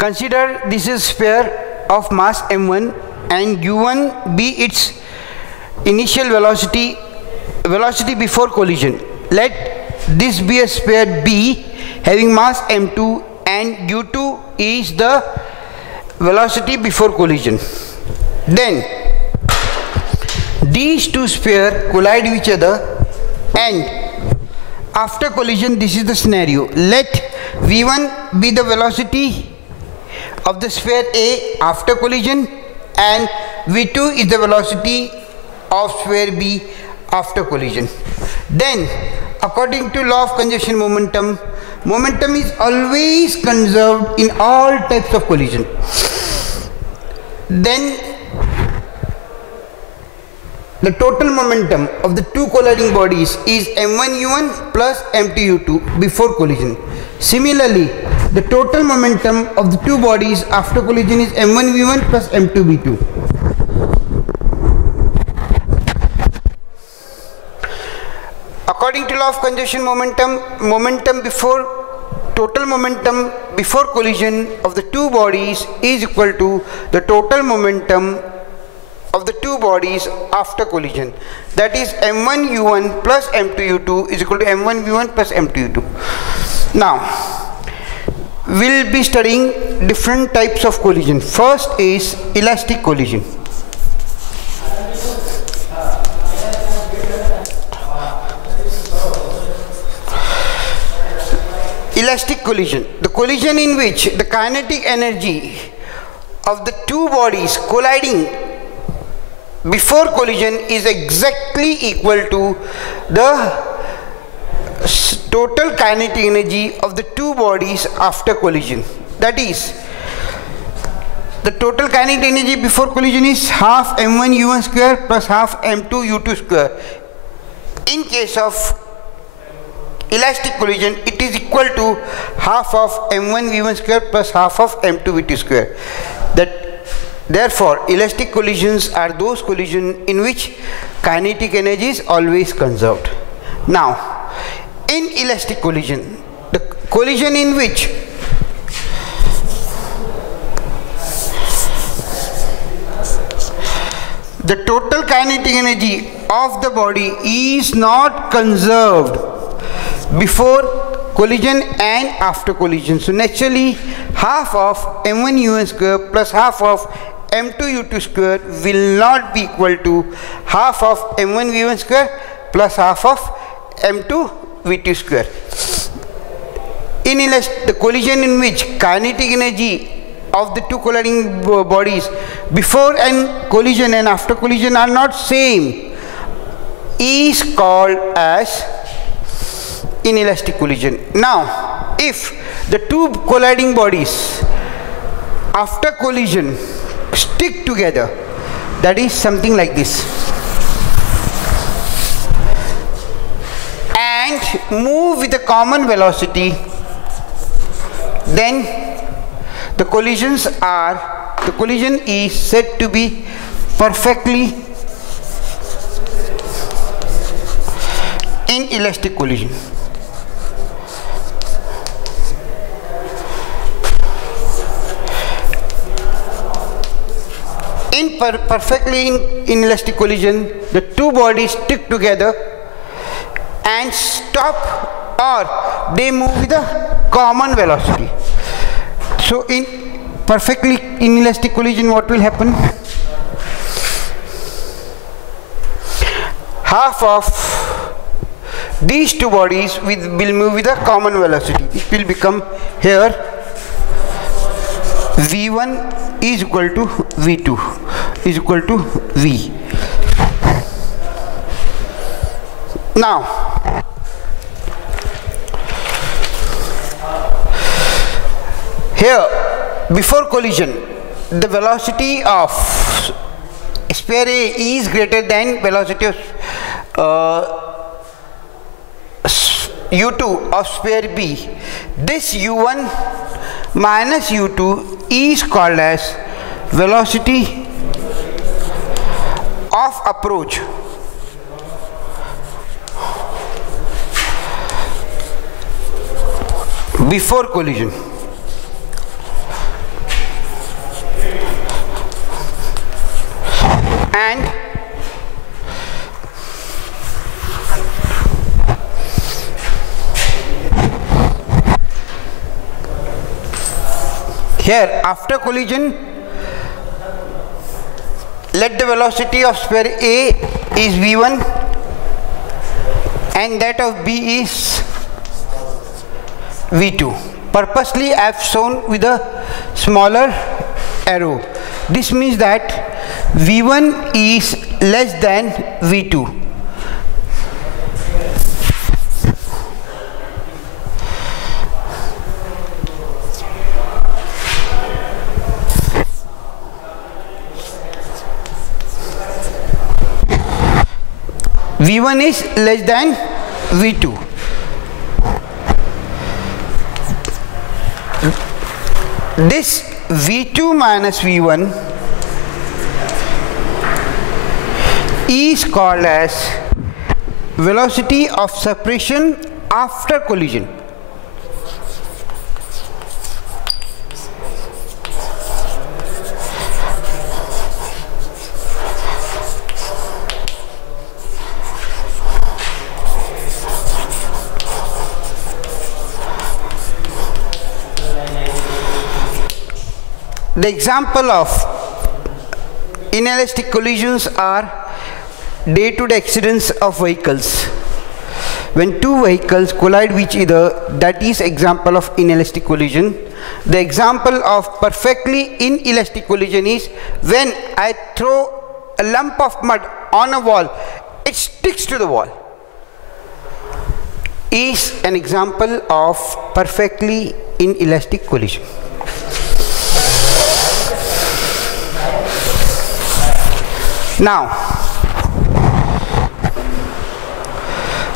Consider this is sphere of mass m1 and u1 be its initial velocity before collision. Let this be a sphere B having mass m2 and u2 is the velocity before collision. Then these two spheres collide with each other, and after collision, this is the scenario. Let v1 be the velocity of the sphere A after collision, and v2 is the velocity of sphere B after collision. Then according to law of conservation momentum, momentum is always conserved in all types of collision. Then the total momentum of the two colliding bodies is m1u1 plus m2u2 before collision. Similarly, the total momentum of the two bodies after collision is m1v1 plus m2v2. According to law of conservation momentum, total momentum before collision of the two bodies is equal to the total momentum of the two bodies after collision. That is m1u1 plus m2u2 is equal to m1v1 plus m2u2. Now we'll be studying different types of collision. First is elastic collision. Elastic collision, the collision in which the kinetic energy of the two bodies colliding before collision is exactly equal to the total kinetic energy of the two bodies after collision. That is, the total kinetic energy before collision is half m1u1 square plus half m2u2 square. In case of elastic collision, it is equal to half of m1v1 square plus half of m2v2 square. Therefore, elastic collisions are those collisions in which kinetic energy is always conserved. Now, in elastic collision, the collision in which the total kinetic energy of the body is not conserved before collision and after collision. So naturally, half of m1u1 square plus half of m2u2 square will not be equal to half of m1v1 square plus half of m2v2 square. In the collision in which kinetic energy of the two colliding bodies before and collision and after collision are not same is called as inelastic collision. Now, if the two colliding bodies after collision stick together, that is something like this, and move with a common velocity, then the collision is said to be perfectly inelastic collision. In perfectly inelastic collision, the two bodies stick together and stop, or they move with a common velocity. So in perfectly inelastic collision, what will happen? Half of these two bodies will move with a common velocity. It will become here v1 is equal to v2 is equal to v. Now, here before collision, the velocity of sphere A is greater than velocity of u2 of sphere B. This u1 minus u2 is called as velocity of approach. Before collision. Here after collision, let the velocity of sphere A is v1 and that of B is v2. Purposely I have shown with a smaller arrow. This means that v1 is less than v2. v1 is less than v2. This v2 minus v1 is called as velocity of separation after collision. The example of inelastic collisions are day-to-day accidents of vehicles. When two vehicles collide with each other, that is example of inelastic collision. The example of perfectly inelastic collision is when I throw a lump of mud on a wall, it sticks to the wall. Is an example of perfectly inelastic collision. Now,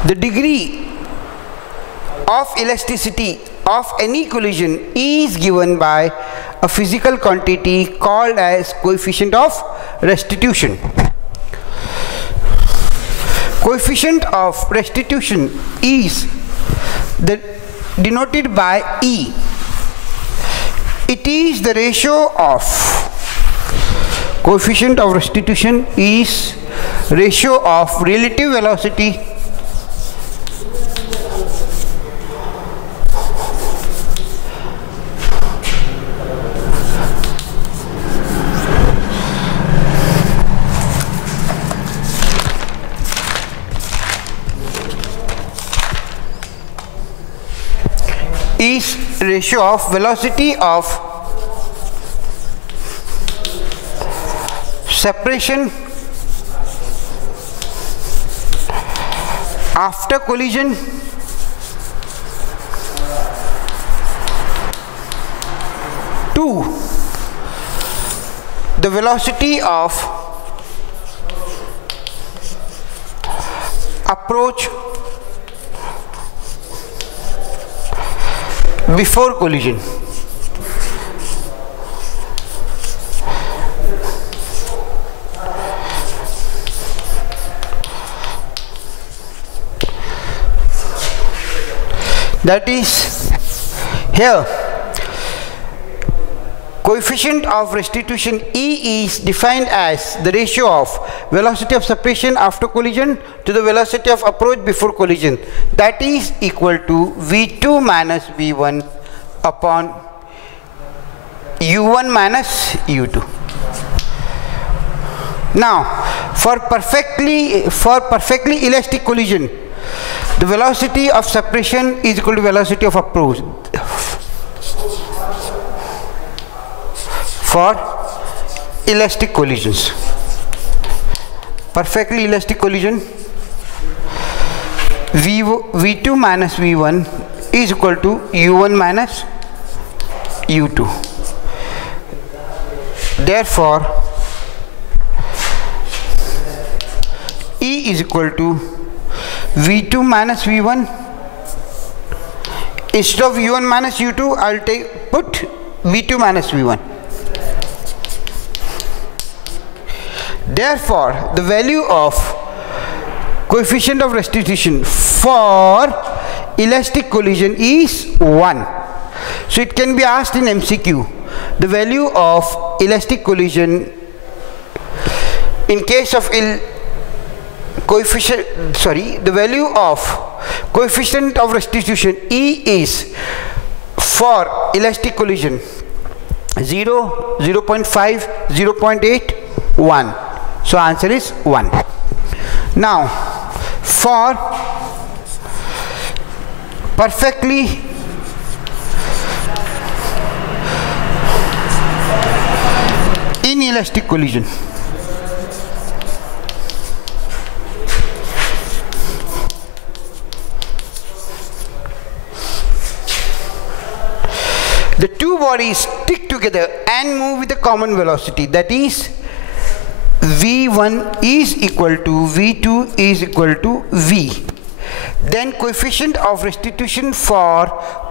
the degree of elasticity of any collision is given by a physical quantity called as coefficient of restitution. Coefficient of restitution is denoted by E. It is the ratio of coefficient of restitution is ratio of relative velocity is ratio of velocity of separation after collision to the velocity of approach before collision. That is, here coefficient of restitution E is defined as the ratio of velocity of separation after collision to the velocity of approach before collision. That is equal to v2 minus v1 upon u1 minus u2. Now, for perfectly elastic collision, the velocity of separation is equal to velocity of approach. For elastic collisions, perfectly elastic collision, v2 minus v1 is equal to u1 minus u2. Therefore, E is equal to v2 minus v1. Instead of v1 minus u2, I will put v2 minus v1. Therefore, the value of coefficient of restitution for elastic collision is 1. So it can be asked in MCQ, the value of elastic collision in case of the value of coefficient of restitution E is for elastic collision 0, 0.5, 0.8, 1. So answer is 1. Now for perfectly inelastic collision, the two bodies stick together and move with a common velocity, that is v1 is equal to v2 is equal to v. Then coefficient of restitution for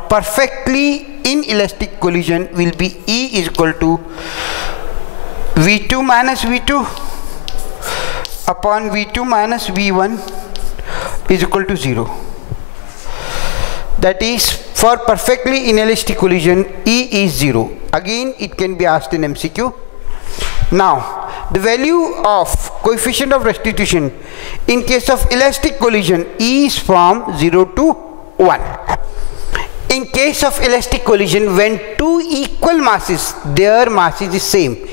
perfectly inelastic collision will be E is equal to v2 minus v2 upon v2 minus v1 is equal to 0. That is, for perfectly inelastic collision, E is 0. Again, it can be asked in MCQ. Now, the value of coefficient of restitution in case of elastic collision is from 0 to 1. In case of elastic collision, when two equal masses, their masses is same,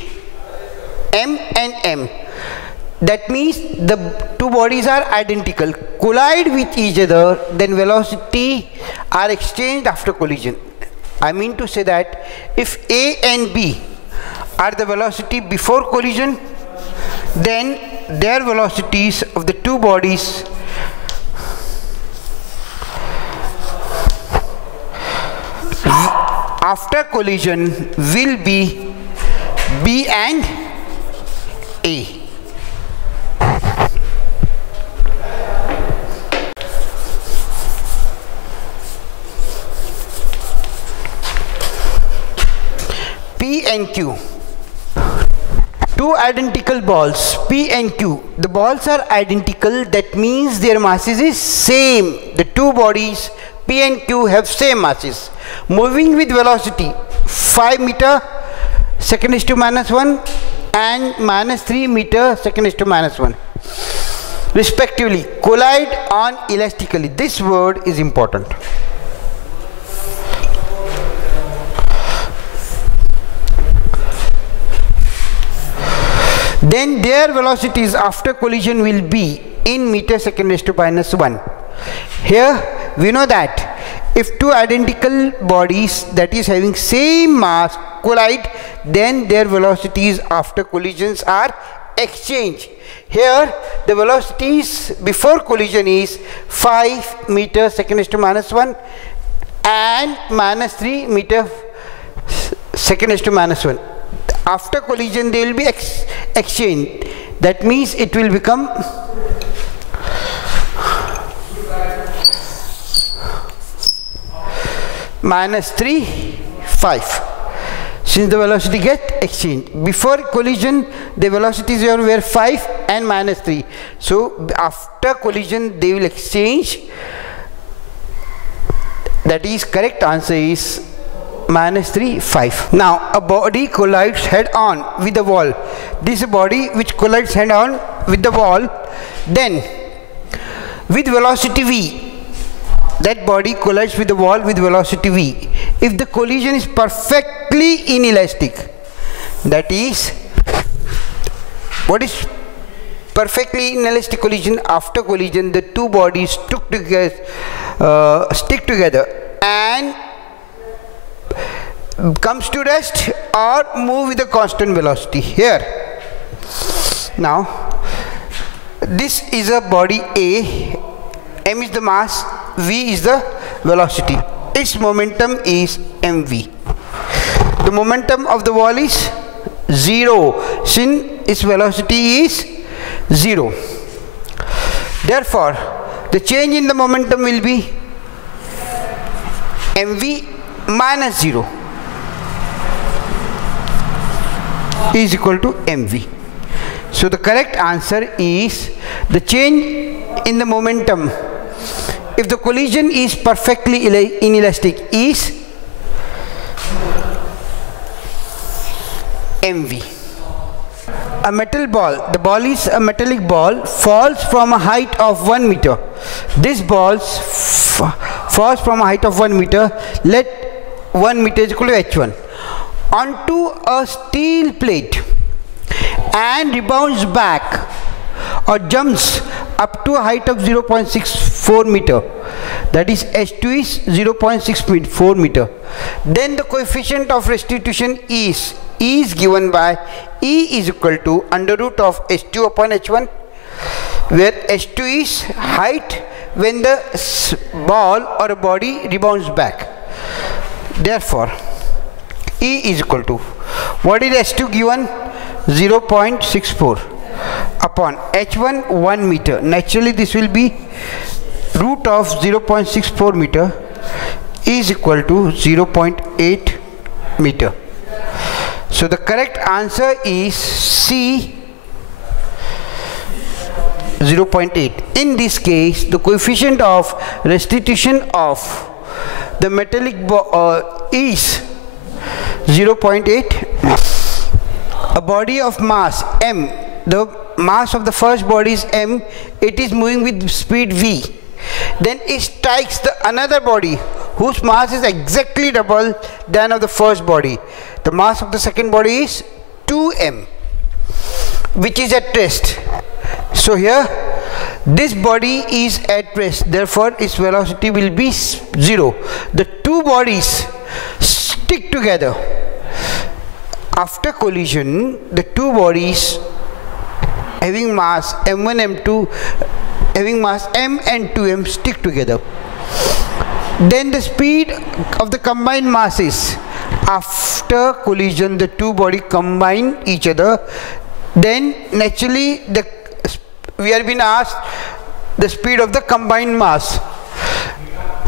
m and m, that means the two bodies are identical, collide with each other, then velocity are exchanged after collision. I mean to say that if A and B are the velocity before collision, then their velocities of the two bodies after collision will be B and A. P and Q. Two identical balls, P and Q. The balls are identical, that means their masses is same. The two bodies P and Q have same masses. Moving with velocity 5 meter second is to minus 1 and minus 3 meter second is to minus 1 respectively, collide on elastically. This word is important. Then their velocities after collision will be in meter second raised to minus 1. Here we know that if two identical bodies that is having same mass collide, then their velocities after collisions are exchanged. Here the velocities before collision is 5 meter second raised to minus 1 and minus 3 meter second raised to minus 1. After collision they will be exchanged. That means it will become minus 3, 5. Since the velocity get exchanged. Before collision the velocities were 5 and minus 3. So after collision they will exchange. That is, correct answer is minus 3, 5. Now a body collides head on with the wall. This body which collides head on with the wall, then with velocity v, that body collides with the wall with velocity v. If the collision is perfectly inelastic, that is, what is perfectly inelastic collision? After collision the two bodies stick together and comes to rest or move with a constant velocity. Here now this is a body A, m is the mass, v is the velocity, its momentum is mv. The momentum of the wall is 0 since its velocity is 0. Therefore the change in the momentum will be mv minus 0 is equal to mv. So the correct answer is the change in the momentum if the collision is perfectly inelastic is mv. A metal ball, the ball is a metallic ball, falls from a height of 1 meter. This ball falls from a height of 1 meter. Let 1 meter is equal to h1. onto a steel plate and rebounds back or jumps up to a height of 0.64 meter, that is h2 is 0.64 meter, then the coefficient of restitution is given by E is equal to under root of h2 upon h1, where h2 is height when the ball or a body rebounds back. Therefore E is equal to, what is h2 given? 0.64 upon h1 1 meter. Naturally this will be root of 0.64 meter is equal to 0.8 meter. So the correct answer is C, 0.8. In this case, the coefficient of restitution of the metallic is 0.8. A body of mass m, the mass of the first body is m, it is moving with speed v. Then it strikes the another body whose mass is exactly double than of the first body. The mass of the second body is 2m, which is at rest. So here this body is at rest, therefore its velocity will be 0. The two bodies stick together. After collision, the two bodies having mass m1 m2 having mass m and 2m stick together. Then the speed of the combined masses after collision, the two bodies combine each other, then naturally we are being asked the speed of the combined mass.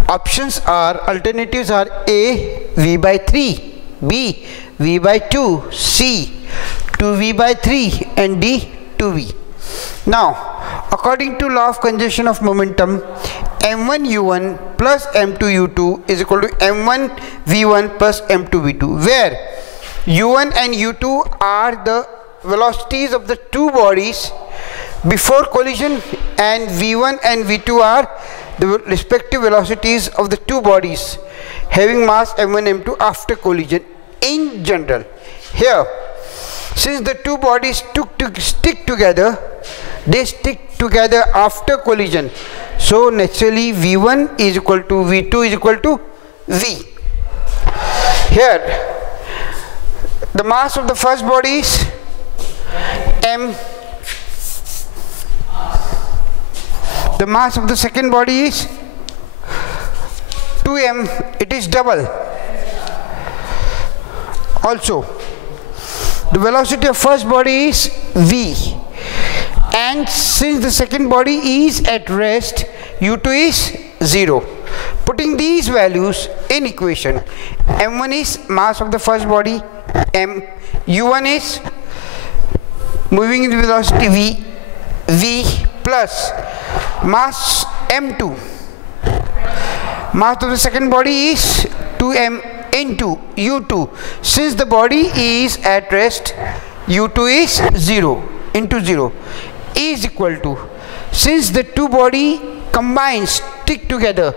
Options are, alternatives are A, v by 3, B, v by 2, C, 2v by 3, and D, 2v. Now, according to law of conservation of momentum, m1 u1 plus m2 u2 is equal to m1 v1 plus m2 v2, where u1 and u2 are the velocities of the two bodies before collision, and v1 and v2 are the respective velocities of the two bodies having mass m1 m2 after collision in general. Here, since the two bodies stick together, they stick together after collision, so naturally v1 is equal to v2 is equal to v. Here the mass of the first body is m, the mass of the second body is 2m, it is double. Also the velocity of first body is v, and since the second body is at rest, u2 is 0. Putting these values in equation, m1 is mass of the first body m, u1 is moving in the velocity v plus mass m2, mass of the second body is 2m into u2. Since the body is at rest, u2 is 0 into 0 is equal to, since the two body combined stick together,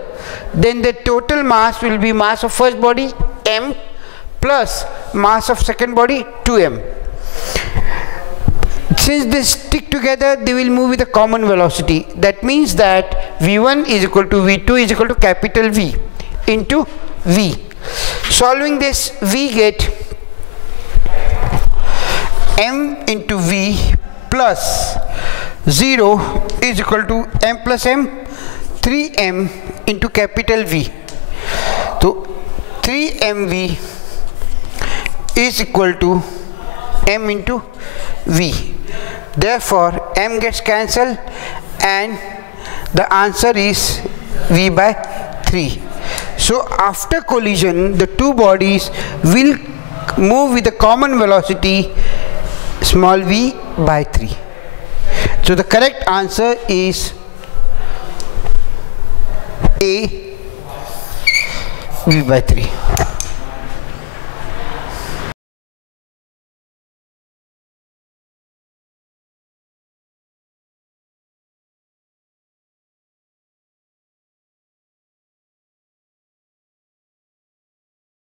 then the total mass will be mass of first body m plus mass of second body 2m. Since they stick together, they will move with a common velocity. That means that v1 is equal to v2 is equal to capital V into v. Solving this, we get m into v plus 0 is equal to m plus m, 3m into capital V. So 3mv is equal to m into v. Therefore m gets cancelled and the answer is v by 3. So after collision, the two bodies will move with a common velocity small v by 3. So the correct answer is A, v by 3.